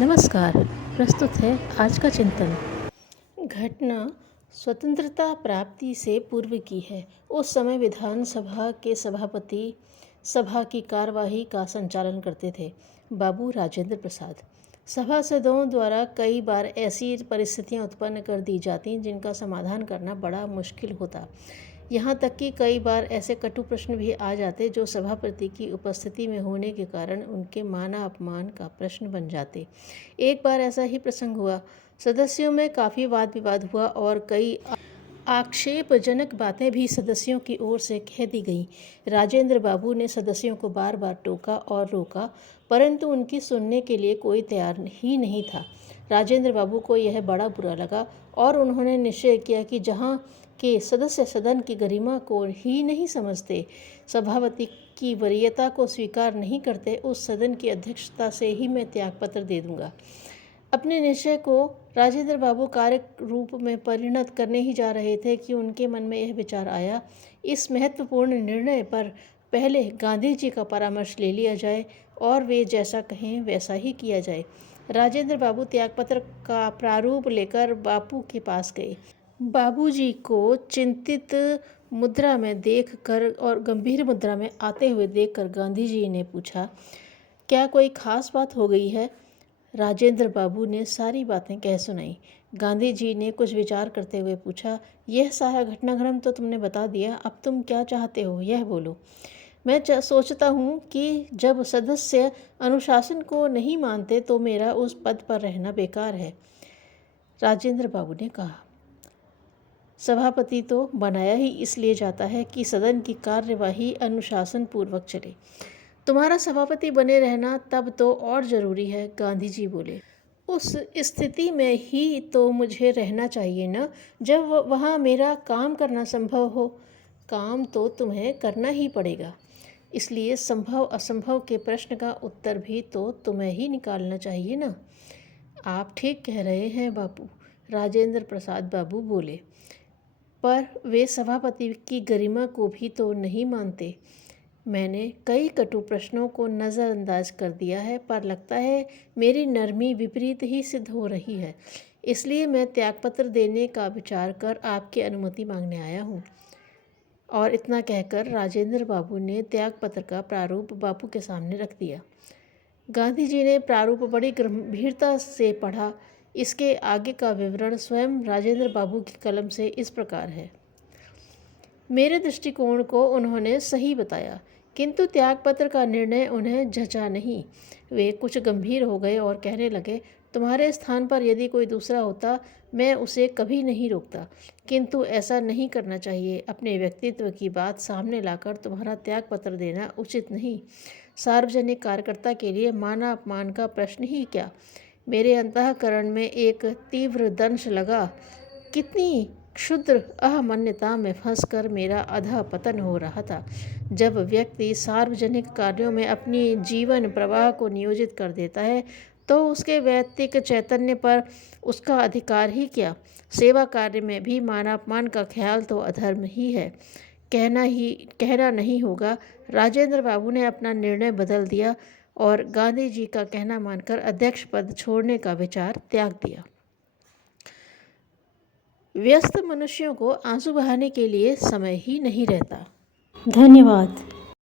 नमस्कार। प्रस्तुत है आज का चिंतन। घटना स्वतंत्रता प्राप्ति से पूर्व की है। उस समय विधानसभा के सभापति सभा की कार्यवाही का संचालन करते थे बाबू राजेंद्र प्रसाद। सभासदों द्वारा कई बार ऐसी परिस्थितियां उत्पन्न कर दी जाती जिनका समाधान करना बड़ा मुश्किल होता। यहाँ तक कि कई बार ऐसे कटु प्रश्न भी आ जाते जो सभापति की उपस्थिति में होने के कारण उनके माना अपमान का प्रश्न बन जाते। एक बार ऐसा ही प्रसंग हुआ। सदस्यों में काफ़ी वाद विवाद हुआ और कई आक्षेपजनक बातें भी सदस्यों की ओर से कह दी गईं। राजेंद्र बाबू ने सदस्यों को बार बार टोका और रोका, परंतु उनकी सुनने के लिए कोई तैयार ही नहीं था। राजेंद्र बाबू को यह बड़ा बुरा लगा और उन्होंने निश्चय किया कि जहाँ के सदस्य सदन की गरिमा को ही नहीं समझते, सभापति की वरीयता को स्वीकार नहीं करते, उस सदन की अध्यक्षता से ही मैं त्यागपत्र दे दूंगा। अपने निश्चय को राजेंद्र बाबू कार्य रूप में परिणत करने ही जा रहे थे कि उनके मन में यह विचार आया, इस महत्वपूर्ण निर्णय पर पहले गांधी जी का परामर्श ले लिया जाए और वे जैसा कहें वैसा ही किया जाए। राजेंद्र बाबू त्यागपत्र का प्रारूप लेकर बापू के पास गए। बाबूजी को चिंतित मुद्रा में देखकर और गंभीर मुद्रा में आते हुए देखकर गांधी जी ने पूछा, क्या कोई खास बात हो गई है? राजेंद्र बाबू ने सारी बातें कह सुनाई। गांधी जी ने कुछ विचार करते हुए पूछा, यह सारा घटनाक्रम तो तुमने बता दिया, अब तुम क्या चाहते हो यह बोलो। मैं सोचता हूँ कि जब सदस्य अनुशासन को नहीं मानते तो मेरा उस पद पर रहना बेकार है। राजेंद्र बाबू ने कहा, सभापति तो बनाया ही इसलिए जाता है कि सदन की कार्यवाही अनुशासन पूर्वक चले। तुम्हारा सभापति बने रहना तब तो और ज़रूरी है। गांधी जी बोले, उस स्थिति में ही तो मुझे रहना चाहिए ना, जब वहाँ मेरा काम करना संभव हो। काम तो तुम्हें करना ही पड़ेगा, इसलिए संभव असंभव के प्रश्न का उत्तर भी तो तुम्हें ही निकालना चाहिए ना। आप ठीक कह रहे हैं बापू, राजेंद्र प्रसाद बाबू बोले, पर वे सभापति की गरिमा को भी तो नहीं मानते। मैंने कई कटु प्रश्नों को नज़रअंदाज कर दिया है, पर लगता है मेरी नरमी विपरीत ही सिद्ध हो रही है, इसलिए मैं त्यागपत्र देने का विचार कर आपकी अनुमति मांगने आया हूँ। और इतना कहकर राजेंद्र बाबू ने त्यागपत्र का प्रारूप बापू के सामने रख दिया। गांधी जी ने प्रारूप बड़ी गंभीरता से पढ़ा। इसके आगे का विवरण स्वयं राजेंद्र बाबू की कलम से इस प्रकार है। मेरे दृष्टिकोण को उन्होंने सही बताया, किंतु त्यागपत्र का निर्णय उन्हें जचा नहीं। वे कुछ गंभीर हो गए और कहने लगे, तुम्हारे स्थान पर यदि कोई दूसरा होता मैं उसे कभी नहीं रोकता, किंतु ऐसा नहीं करना चाहिए। अपने व्यक्तित्व की बात सामने लाकर तुम्हारा त्यागपत्र देना उचित नहीं। सार्वजनिक कार्यकर्ता के लिए माना अपमान का प्रश्न ही क्या। मेरे अंतःकरण में एक तीव्र दंश लगा। कितनी क्षुद्र अहमन्यता में फंसकर मेरा अधः पतन हो रहा था। जब व्यक्ति सार्वजनिक कार्यों में अपनी जीवन प्रवाह को नियोजित कर देता है तो उसके वैयक्तिक चैतन्य पर उसका अधिकार ही क्या। सेवा कार्य में भी मानापमान का ख्याल तो अधर्म ही है। कहना नहीं होगा। राजेंद्र बाबू ने अपना निर्णय बदल दिया और गांधी जी का कहना मानकर अध्यक्ष पद छोड़ने का विचार त्याग दिया। व्यस्त मनुष्यों को आंसू बहाने के लिए समय ही नहीं रहता। धन्यवाद।